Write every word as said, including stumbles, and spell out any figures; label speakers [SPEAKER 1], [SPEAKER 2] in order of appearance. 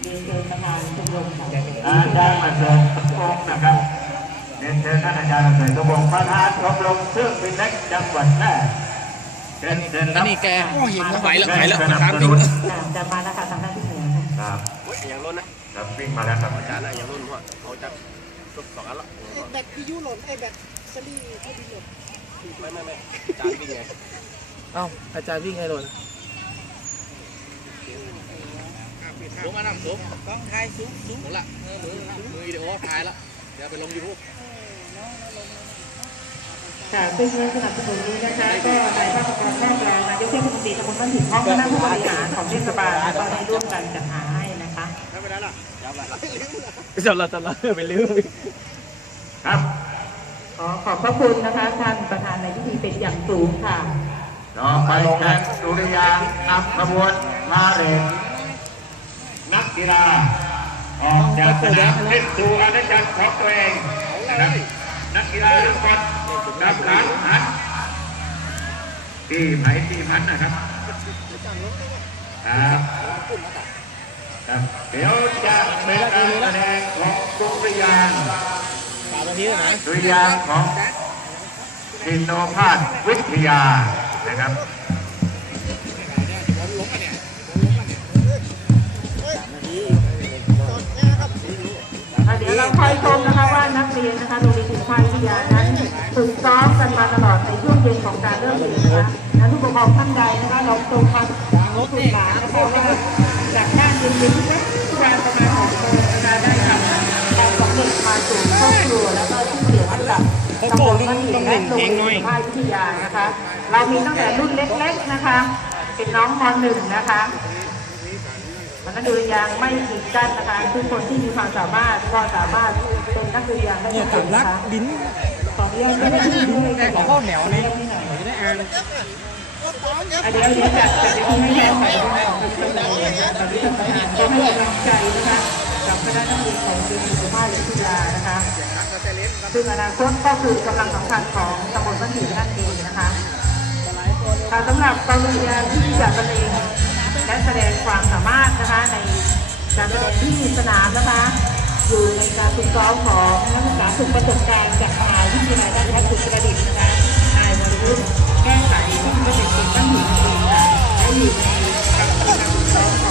[SPEAKER 1] เรียนเชิญประธานชมรมค่ะ
[SPEAKER 2] อาจารย์มาเสริมพงศ์นะครับเรียนเชิญท่านอาจารย์มาเสริมพงศ์ประธานชมรมเครื่องบินเล็กจังหวัดแพร่เชิญเชิญ
[SPEAKER 3] อันนี้แกเห็นไหวแล้วไหวแล้วสามวิ่ง
[SPEAKER 1] จะมาแล้วค่ะทางด้านที่เหนือค่ะ
[SPEAKER 2] ครับ
[SPEAKER 3] อย่างล้นนะครับ
[SPEAKER 2] วิ่งมาแล้วครับ
[SPEAKER 3] อาจารย์นะอย่างล้นเพราะเขาจะสองอันละ
[SPEAKER 4] แบตวิทยุหล่นไอ้แบตเตอรี่เขาดีหล่น
[SPEAKER 3] ไม่ไม่ไม่อาจารย์วิ่งไง
[SPEAKER 5] เอ้าอาจารย์วิ่งไงหล่น
[SPEAKER 3] สูงมาหน้าสูงต้องถ่ายสูงสูงหมดละมือมือวิดีโอถ่ายละเดี๋ยวไปลงยูทูบ
[SPEAKER 1] ค่ะซึ่งเงินสนับสนุนนี้นะคะก็นายภาคกรข้องรองนายกเทศมนตรีตำบลบ้านหินห้องคณะผู้บริหารของเทศบาลก็ได้ร่วมกันจัดหาให้นะคะ
[SPEAKER 3] ไม่ได้ละยับละ
[SPEAKER 5] จำละจำละไปลืม
[SPEAKER 2] ครับ
[SPEAKER 1] ขอขอบพระคุณนะคะท่านประธานในพิธีเป็นอย่างสูงค่ะ
[SPEAKER 2] ต่อไปการดุริยางค์นำขบวนมาเรงนักกีฬาออกจากสนามเล่นสู่อาณาจักรของตัวเองนะครับนักกีฬาทุกคนดับหลังหันที่ไหนที่มันนะครับครับครับเดี๋ยวจะเป็นการแสดงของดุริยางค์ดุริยางค์ของอินโนพาสวิทยานะครับ
[SPEAKER 1] เดี๋ยวเราคอยชมนะคะว่านักเรียนนะคะโรงเรียนศิลปวิทยานั้นฝึกซ้อมกันมาตลอดในช่วงเย็นของการเริ่มเรียนนะคะนั้นผู้ปกครองท่านใดนะคะเราชมความงดงามนะคะว่าจากด้านเย็นๆที่ทุกการประมาณของโตนะคะได้ทำการสำเร็จมาสู่ครอบครัวแล้วก็ชื่อเสียงให้กับตำบลบ้านหินและโรงเรียนศิลปวิทยานะคะเรามีตั้งแต่รุ่นเล็กๆนะคะเป็นน้องม.หนึ่งนะคะนักดุริยางไม่ขีดกั้นนะคะทุกคนที่มีความสามารถก็สามารถเป็นนักดุริยางได้ทุกคนนะคะ
[SPEAKER 5] ลิ้น
[SPEAKER 1] ขออนุญาตไม่ได้ที่ด้วยกันขอข้อแนวนี้
[SPEAKER 5] จะได้อ่าน
[SPEAKER 1] เดี๋ยวเดี๋ยวจัดจัดที่ให้แทนฝ่ายบริหารของตำรวจตอนนี้ทางประธานก็ให้กำลังใจนะคะกับคณะนักเรียนของโรงเรียนสุภาพวิทยานะคะซึ่งอนาคตก็คือกำลังสำคัญของตำบลบ้านหินนั่นเองนะคะสำหรับกองดุริยางที่จะบรรเลงและแสดงความสามารถนะคะในการแสดงที่สนามนะคะอยู่ในการฝึกซ้อมของนักศึกษาฝึกประสบการณ์จากมหาวิทยาลัยราชภัฏอุตรดิตถ์นะคะนายวรยุทธ์แก้ไขที่เป็นเด็กบ้านหินนั่นเองค่ะและอยู่ในการฝึกซ้อมของ